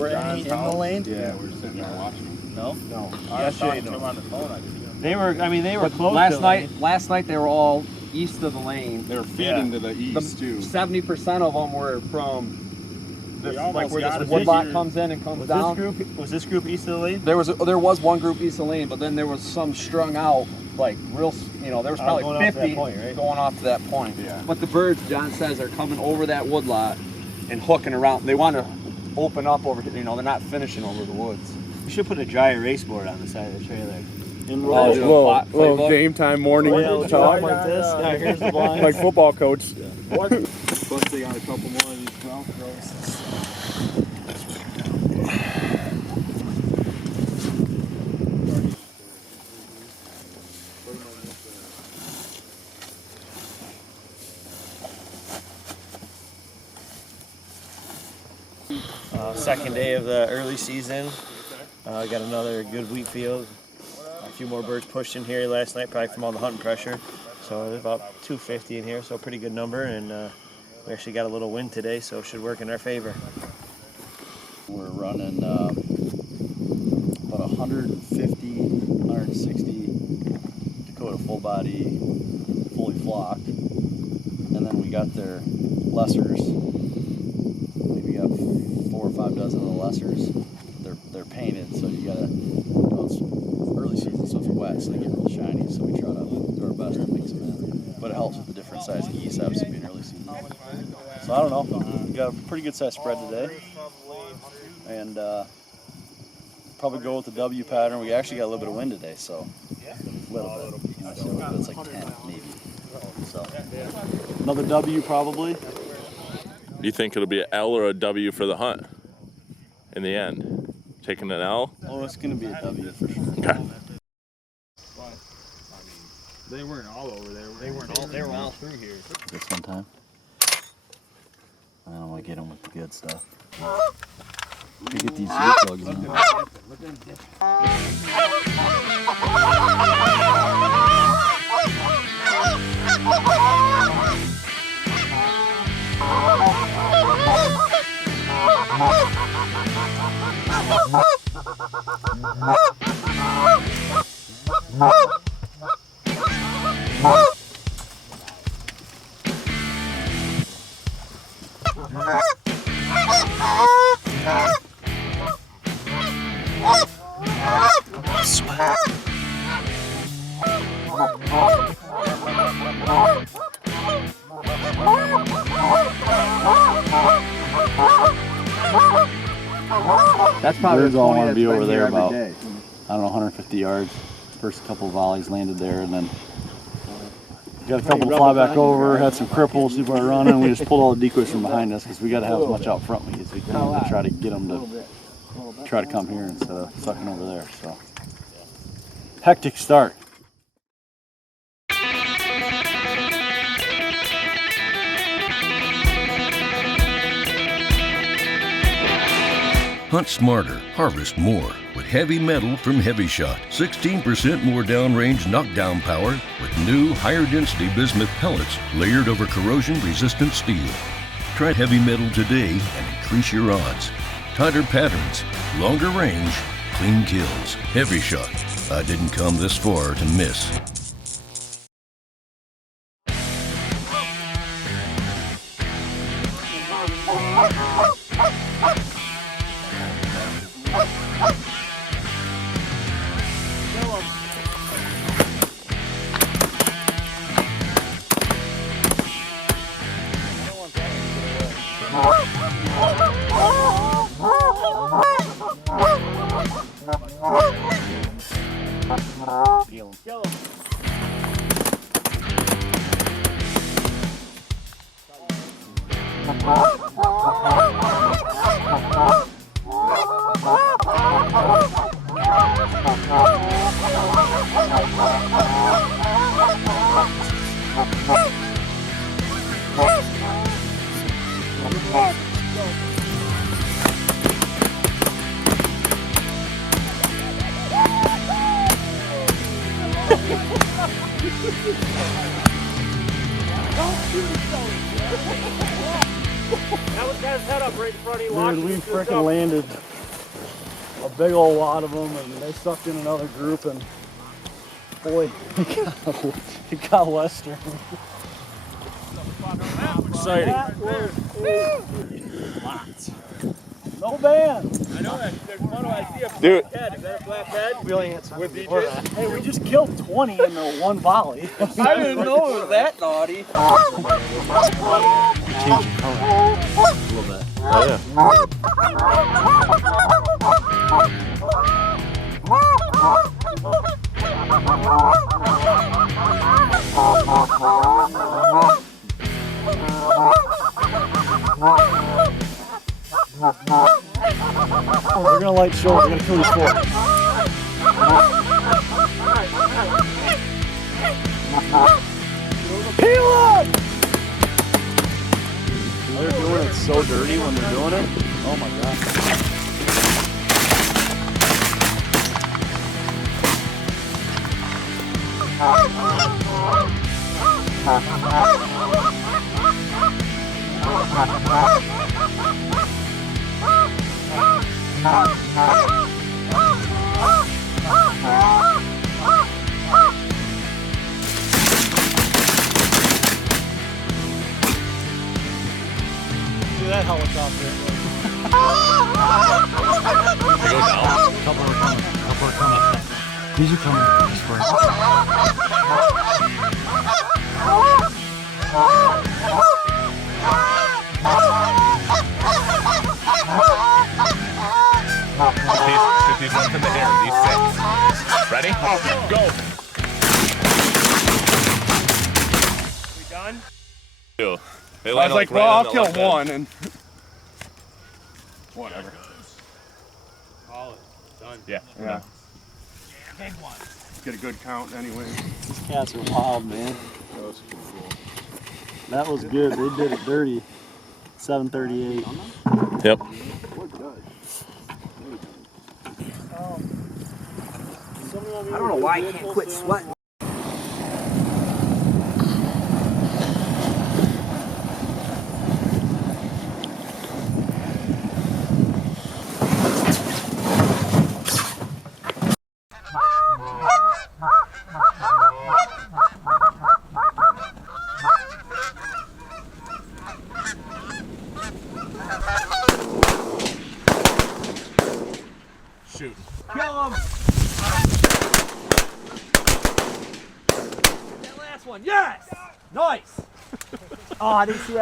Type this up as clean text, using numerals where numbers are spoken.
Were any in the lane? Yeah, we're sitting there watching them. No? No. Yesterday, no. On the phone, I didn't. They were close last night. Last night they were all east of the lane. They were feeding to the east too. 70% of them were from this, like where this woodlot comes in and comes down. Was this group east of the lane? There was one group east of the lane, but then there was some strung out, like real. You know, there was probably 50 going off to that point. Yeah. But the birds, John says, are coming over that woodlot and hooking around. They want to open up over. You know, they're not finishing over the woods. We should put a dry erase board on the side of the trailer. Little game time morning talk. Like this. Yeah, here's the blinds. Like football coach. Plus they got a couple more of these ground throws. Second day of the early season. Got another good wheat field. A few more birds pushed in here last night, probably from all the hunting pressure. So there's about 250 in here, so a pretty good number. And we actually got a little wind today, so it should work in our favor. We're running about 150, 160 Dakota full body, fully flocked. And then we got their lessers. Maybe got 4 or 5 dozen of the lessers. They're painted, so you gotta, it's early season, so it's wet, so they get real shiny, so we try to do our best to mix them in. But it helps with the different size geese, obviously, being early season. So I don't know, we got a pretty good size spread today. And probably go with the W pattern. We actually got a little bit of wind today, so a little bit. You know, so it's like 10 maybe. So another W probably. Do you think it'll be an L or a W for the hunt in the end? Taking an L? Oh, it's going to be a W for sure. Okay. They weren't all over there. They were all through here. This one time. I don't want to get them with the good stuff. We get these earplugs in. That's probably Birds all want to be over there every about, day. I don't know, 150 yards. First couple of volleys landed there, and then got a couple to fly back over, had some cripples, people are running. We just pulled all the decoys from behind us because we got to have as much out front as we can to try to get them to try to come here instead of sucking over there. So hectic start. Hunt smarter, harvest more with heavy metal from Heavy Shot. 16% more downrange knockdown power with new, higher density bismuth pellets layered over corrosion-resistant steel. Try heavy metal today and increase your odds. Tighter patterns, longer range, clean kills. Heavy Shot. I didn't come this far to miss. That was guy's head up right in front of you. Dude, we freaking landed a big old lot of them, and they sucked in another group, and boy, it got Western. Exciting. No band. I know that. There's one I see a Dude. black head. Is that a black head? We only had some with DJs. Hey, we just killed 20 in the one volley. I didn't know it was that naughty. Changing color a little bit. Oh, yeah. We're gonna light show. We're gonna kill these 4. Peel up! They're doing it so dirty when they're doing it. Oh my god. See that helicopter? They go down. Couple are coming. These are coming this way. Shoot these ones in the air. These 6. Ready? Go. We done? Two. They I land was like, right well, on I'll the kill left end. one and whatever. Call it. Done. Yeah. Yeah. Big one. Get a good count anyway. These cats are wild, man. That was cool. That was good. They did it dirty. 738. Yep. We're good. I don't know why I can't quit sweating. Shoot. Kill him! That last one, yes! Nice! Oh, I didn't see that.